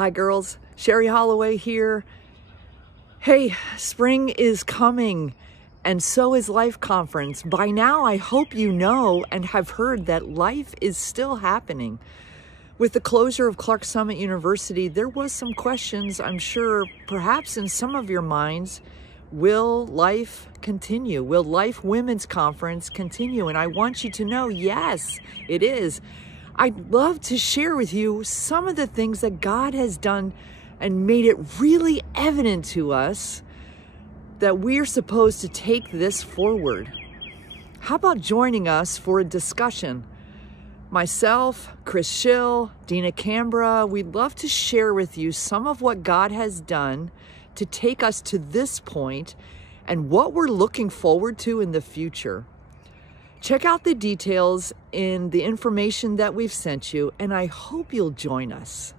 Hi girls, Sherry Holloway here. Hey, spring is coming and so is Life Conference. By now, I hope you know and have heard that life is still happening. With the closure of Clarks Summit University, there was some questions, I'm sure, perhaps in some of your minds. Will life continue? Will Life Women's Conference continue? And I want you to know, yes, it is. I'd love to share with you some of the things that God has done and made it really evident to us that we're supposed to take this forward. How about joining us for a discussion? Myself, Chris Schill, Dina Cambra, we'd love to share with you some of what God has done to take us to this point and what we're looking forward to in the future. Check out the details in the information that we've sent you, and I hope you'll join us.